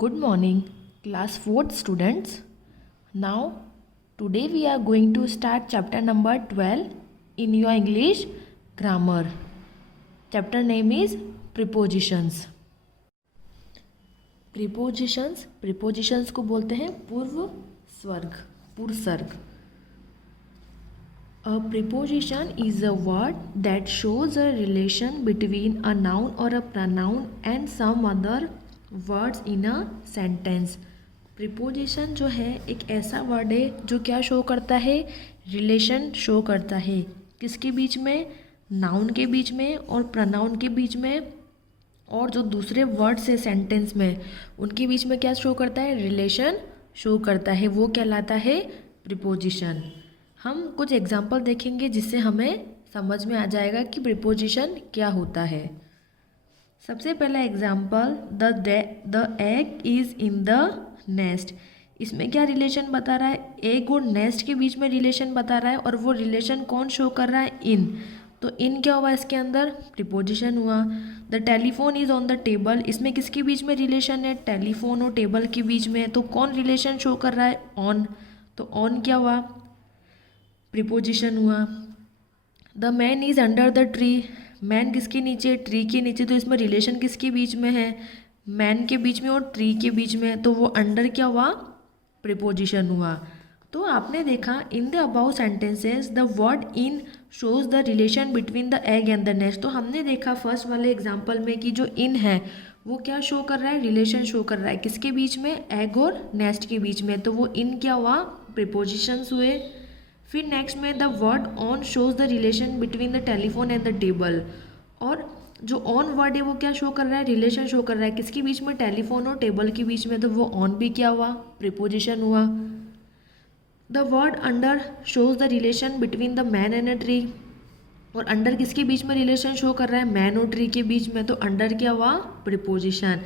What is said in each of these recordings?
Good morning, class 4th students. Now, today we are going to start chapter number 12 in your English grammar. Chapter name is prepositions. Prepositions को बोलते हैं पूर्व सर्ग. A preposition is a word that shows a relation between a noun or a pronoun and some other words in a sentence. Preposition जो है एक ऐसा word है जो क्या शो करता है, रिलेशन शो करता है. किसके बीच में? नाउन के बीच में और प्रनाउन के बीच में, और जो दूसरे वर्ड्स है सेंटेंस में उनके बीच में क्या शो करता है, रिलेशन शो करता है. वो कहलाता है प्रीपोजिशन. हम कुछ एग्जाम्पल देखेंगे जिससे हमें समझ में आ जाएगा कि प्रीपोजिशन क्या होता है. सबसे पहला example, the egg is in the nest. इसमें क्या रिलेशन बता रहा है? एग और नेस्ट के बीच में रिलेशन बता रहा है, और वो रिलेशन कौन शो कर रहा है? इन. तो इन क्या हुआ इसके अंदर? प्रीपोजिशन हुआ. The telephone is on the table. इसमें किसके बीच में रिलेशन है? टेलीफोन और टेबल के बीच में. तो कौन रिलेशन शो कर रहा है? ऑन. तो ऑन क्या हुआ? प्रीपोजिशन हुआ. The man is under the tree. Man किसके नीचे? ट्री के नीचे. तो इसमें रिलेशन किसके बीच में है? मैन के बीच में और ट्री के बीच में. तो वो अंडर क्या हुआ? प्रीपोजिशन हुआ. तो आपने देखा in the above sentences the word in shows the relation between the egg and the nest. तो हमने देखा फर्स्ट वाले एग्जाम्पल में कि जो इन है वो क्या शो कर रहा है? रिलेशन शो कर रहा है. किसके बीच में? एग और नेस्ट के बीच में. तो वो इन क्या हुआ? प्रीपोजिशंस हुए. फिर नेक्स्ट में the word on shows the relation between the telephone and the table. और जो ऑन वर्ड है वो क्या शो कर रहा है? रिलेशन शो कर रहा है. किसके बीच में? टेलीफोन और टेबल के बीच में. तो वो ऑन भी क्या हुआ? प्रीपोजिशन हुआ. The word under shows the relation between the man and a tree. और अंडर किसके बीच में रिलेशन शो कर रहा है? मैन और ट्री के बीच में. तो अंडर क्या हुआ? Preposition.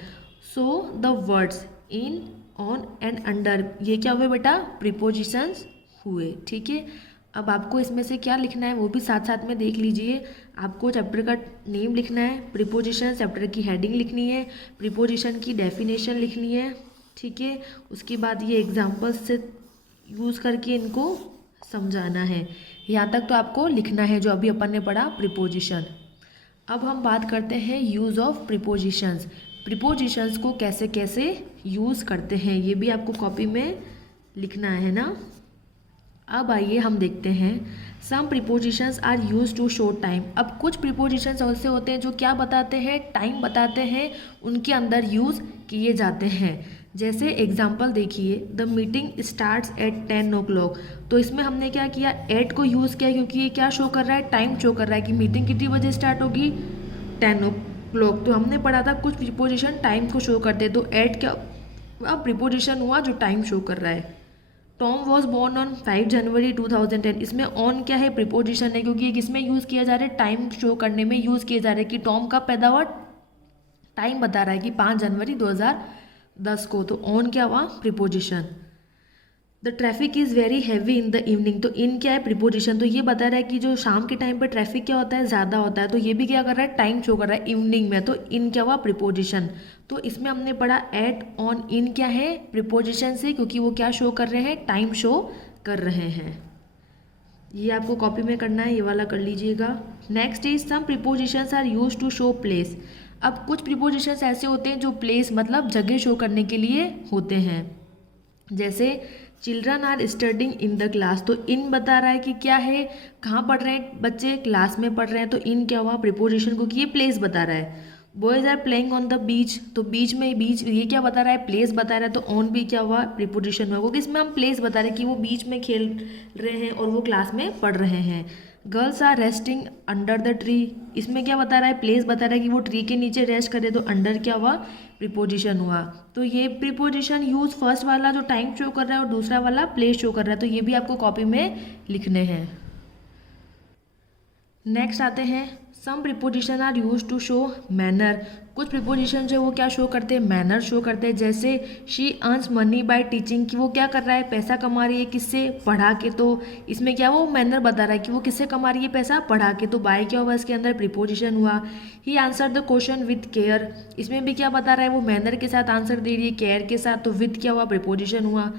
So the words in, on and under ये क्या हुए बेटा? प्रीपोजिशंस हुए. ठीक है. अब आपको इसमें से क्या लिखना है वो भी साथ साथ में देख लीजिए. आपको चैप्टर का नेम लिखना है, प्रीपोजिशन, चैप्टर की हेडिंग लिखनी है, प्रीपोजिशन की डेफिनेशन लिखनी है. ठीक है. उसके बाद ये एग्जाम्पल्स से यूज़ करके इनको समझाना है. यहाँ तक तो आपको लिखना है जो अभी अपन ने पढ़ा प्रीपोजिशन. अब हम बात करते हैं यूज़ ऑफ प्रीपोजिशंस. प्रीपोजिशंस को कैसे कैसे यूज़ करते हैं ये भी आपको कॉपी में लिखना है ना. अब आइए हम देखते हैं. Some prepositions are use to show time. अब कुछ प्रीपोजिशंस ऐसे होते हैं जो क्या बताते हैं? टाइम बताते हैं. उनके अंदर यूज़ किए जाते हैं. जैसे एग्जांपल देखिए, the meeting starts at 10 o'clock. तो इसमें हमने क्या किया? एट को यूज़ किया क्योंकि ये क्या शो कर रहा है? टाइम शो कर रहा है कि मीटिंग कितनी बजे स्टार्ट होगी? 10 o'clock. तो हमने पढ़ा था कुछ प्रीपोजिशन टाइम को शो करते. तो एट क्या अब प्रीपोजिशन हुआ जो टाइम शो कर रहा है. टॉम वॉज बॉर्न ऑन 5 जनवरी 2010. इसमें ऑन क्या है? प्रीपोजिशन है क्योंकि ये किसमें यूज़ किया जा रहा है? टाइम शो करने में यूज़ किया जा रहा है कि टॉम का पैदा हुआ. टाइम बता रहा है कि 5 जनवरी 2010 को. तो ऑन क्या हुआ? Preposition. The traffic is very heavy in the evening. तो इन क्या है? प्रीपोजिशन. तो ये बता रहा है कि जो शाम के टाइम पर ट्रैफिक क्या होता है? ज़्यादा होता है. तो ये भी क्या कर रहा है? टाइम शो कर रहा है इवनिंग में. तो इन क्या हुआ? प्रीपोजिशन. तो इसमें हमने पढ़ा एट, ऑन, इन क्या है? प्रीपोजिशन से, क्योंकि वो क्या शो कर रहे हैं? टाइम शो कर रहे हैं. ये आपको कॉपी में करना है, ये वाला कर लीजिएगा. Next is some prepositions are use to show place. अब कुछ प्रीपोजिशंस ऐसे होते हैं जो प्लेस मतलब जगह शो करने के लिए होते हैं. जैसे children are studying in the class. तो इन बता रहा है कि क्या है? कहाँ पढ़ रहे हैं बच्चे? क्लास में पढ़ रहे हैं. तो इन क्या हुआ? प्रीपोजिशन को कि ये प्लेस बता रहा है. Boys are playing on the beach. तो बीच में, बीच ये क्या बता रहा है? प्लेस बता रहा है. तो ऑन भी क्या हुआ? प्रीपोजिशन हुआ क्योंकि इसमें हम प्लेस बता रहे हैं कि वो बीच में खेल रहे हैं और वो क्लास में पढ़ रहे हैं. Girls are resting under the tree. इसमें क्या बता रहा है? प्लेस बता रहा है कि वो ट्री के नीचे रेस्ट करे. तो अंडर क्या हुआ? प्रीपोजिशन हुआ. तो ये प्रीपोजिशन यूज फर्स्ट वाला जो टाइम शो कर रहा है और दूसरा वाला प्लेस शो कर रहा है. तो ये भी आपको कॉपी में लिखने हैं. नेक्स्ट आते हैं some preposition are use to show manner, कुछ प्रिपोजिशन जो है वो क्या शो करते हैं, मैनर शो करते हैं। जैसे she earns money by teaching, कि वो क्या कर रहा है, पैसा कमा रही है, किससे, पढ़ा के। तो इसमें क्या वो मैनर बता रहा है कि वो किससे कमा रही है पैसा, पढ़ा के। तो बाय क्या हुआ, इसके अंदर प्रिपोजिशन हुआ। He answer the question with care, इसमें भी क्या बता रहा है, वो मैनर के साथ आंसर दे रही है, केयर के साथ। तो विथ क्या हुआ, प्रिपोजिशन हुआ।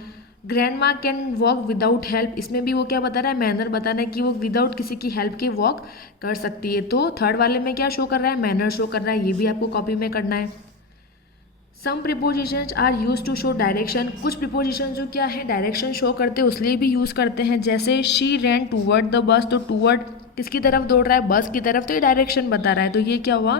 Grandma can walk without help, इसमें भी वो क्या बता रहा है, मैनर बता रहा है कि वो विदाउट किसी की हेल्प के वॉक कर सकती है। तो थर्ड वाले में क्या शो कर रहा है, मैनर शो कर रहा है, ये भी आपको कॉपी में करना है। Some prepositions are use to show direction, कुछ प्रिपोजिशन जो क्या है डायरेक्शन शो करते हैं उसलिए भी यूज़ करते हैं। जैसे she rain toward the bus, तो टूवर्ड किसकी तरफ दौड़ रहा है, बस की तरफ, तो ये डायरेक्शन बता रहा है। तो ये क्या हुआ,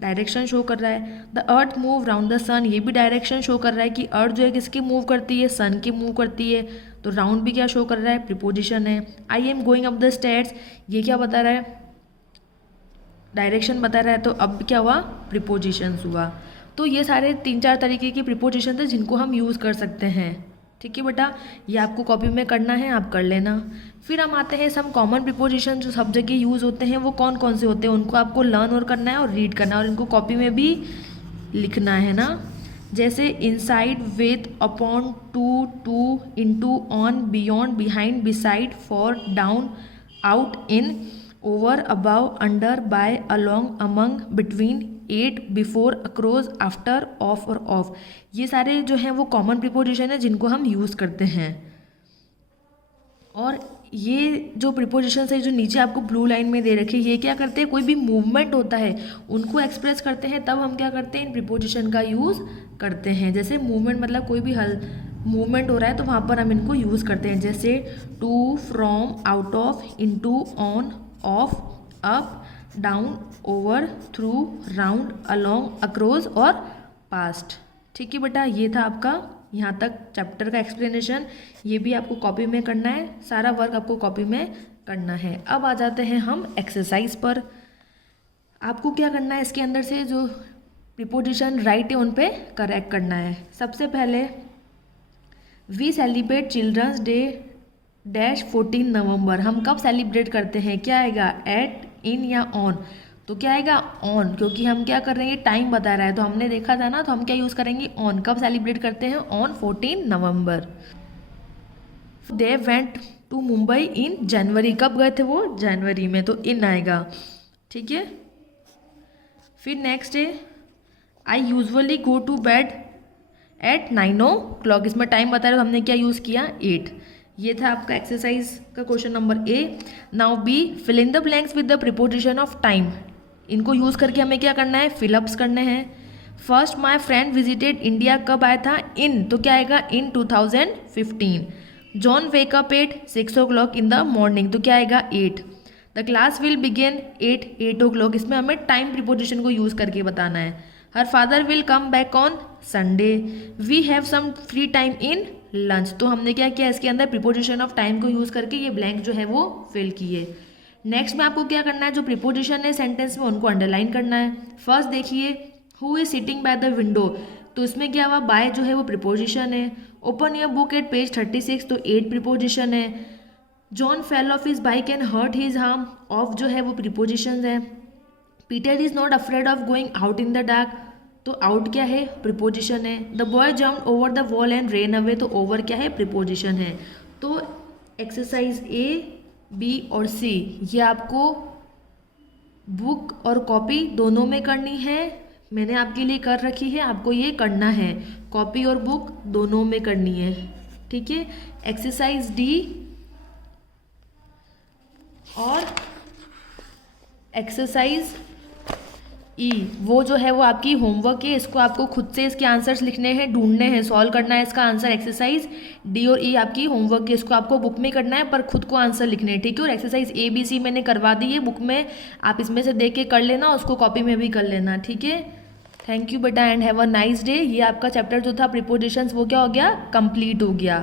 डायरेक्शन शो कर रहा है। The earth move round the sun, ये भी डायरेक्शन शो कर रहा है कि अर्थ जो है किसकी मूव करती है, सन की मूव करती है। तो राउंड भी क्या शो कर रहा है, प्रिपोजिशन है। I am going up the stairs, ये क्या बता रहा है, डायरेक्शन बता रहा है। तो अब क्या हुआ, प्रिपोजिशंस हुआ। तो ये सारे 3-4 तरीके के प्रिपोजिशन थे जिनको हम यूज़ कर सकते हैं। ठीक है बेटा, ये आपको कॉपी में करना है, आप कर लेना। फिर हम आते हैं सम कॉमन प्रिपोजिशन जो सब जगह यूज़ होते हैं, वो कौन कौन से होते हैं, उनको आपको लर्न और करना है और रीड करना है और इनको कॉपी में भी लिखना है ना। जैसे inside, with, upon, to, into, on, beyond, behind, beside, for, down, out, in, over, above, under, by, along, among, between, at, before, across, after, of और ऑफ, ये सारे जो हैं वो कॉमन प्रिपोजिशन है जिनको हम यूज़ करते हैं। और ये जो प्रिपोजिशन है जो नीचे आपको ब्लू लाइन में दे रखे, ये क्या करते हैं, कोई भी मूवमेंट होता है उनको एक्सप्रेस करते हैं, तब हम क्या करते हैं, इन प्रिपोजिशन का यूज़ करते हैं। जैसे मूवमेंट मतलब कोई भी मूवमेंट हो रहा है तो वहाँ पर हम इनको यूज़ करते हैं। जैसे to, from, out of, into, on, off, up, down, over, through, round, along, across और पास्ट। ठीक है बेटा, ये था आपका यहाँ तक चैप्टर का एक्सप्लेनेशन। ये भी आपको कॉपी में करना है, सारा वर्क आपको कॉपी में करना है। अब आ जाते हैं हम एक्सरसाइज पर। आपको क्या करना है, इसके अंदर से जो प्रिपोजिशन राइट है उन पे करेक्ट करना है। सबसे पहले we celebrate children's day dash 14 November, हम कब सेलिब्रेट करते हैं, क्या आएगा, एट, इन या ऑन। तो क्या आएगा, ऑन, क्योंकि हम क्या कर रहे हैं, टाइम बता रहा है तो हमने देखा था ना, तो हम क्या यूज़ करेंगे, ऑन। कब सेलिब्रेट करते हैं, on 14 November. They went to Mumbai in January, कब गए थे वो, जनवरी में, तो इन आएगा। ठीक है, फिर नेक्स्ट है I usually go to bed at 9 o'clock, इसमें टाइम बता रहे हो, हमने क्या यूज़ किया, 8। ये था आपका एक्सरसाइज का question number A. Now B, fill in the blanks with the preposition of time, इनको यूज़ करके हमें क्या करना है, फिलअप्स करने हैं। First my friend visited India, कब आया था, इन, तो क्या आएगा, in 2015। John wake up at 6 o'clock in the morning, तो क्या आएगा, 8। The class will begin 8 o'clock, इसमें हमें टाइम प्रिपोजिशन को यूज़ करके बताना है। Her father will come back on Sunday. We have some free time in lunch, तो हमने क्या किया, इसके अंदर प्रिपोजिशन ऑफ टाइम को यूज़ करके ये ब्लैंक जो है वो फिल किए। नेक्स्ट में आपको क्या करना है, जो प्रिपोजिशन है सेंटेंस में उनको अंडरलाइन करना है। फर्स्ट देखिए, who is sitting by the window, तो इसमें क्या हुआ, बाय जो है वो प्रिपोजिशन है। Open your book at page 36, तो 8 प्रिपोजिशन है। John fell off his bike and hurt his harm, off जो है वो प्रिपोजिशन है। Peter is not afraid of going out in the dark, तो आउट क्या है, प्रिपोजिशन है। The boy jumped over the wall and ran away, तो over क्या है, प्रिपोजिशन है। तो एक्सरसाइज ए, बी और सी ये आपको बुक और कॉपी दोनों में करनी है, मैंने आपके लिए कर रखी है, आपको ये करना है, कॉपी और बुक दोनों में करनी है। ठीक है, एक्सरसाइज डी और एक्सरसाइज ई, वो जो है वो आपकी होमवर्क है, इसको आपको खुद से इसके आंसर्स लिखने हैं, ढूंढने हैं, सॉल्व करना है इसका आंसर। एक्सरसाइज डी और ई आपकी होमवर्क है, इसको आपको बुक में करना है पर खुद को आंसर लिखने हैं। ठीक है, और एक्सरसाइज ए बी सी मैंने करवा दी है बुक में, आप इसमें से देख के कर लेना, उसको कॉपी में भी कर लेना। ठीक है, थैंक यू बेटा and have a nice day. ये आपका चैप्टर जो था प्रिपोजिशंस वो क्या हो गया, कंप्लीट हो गया।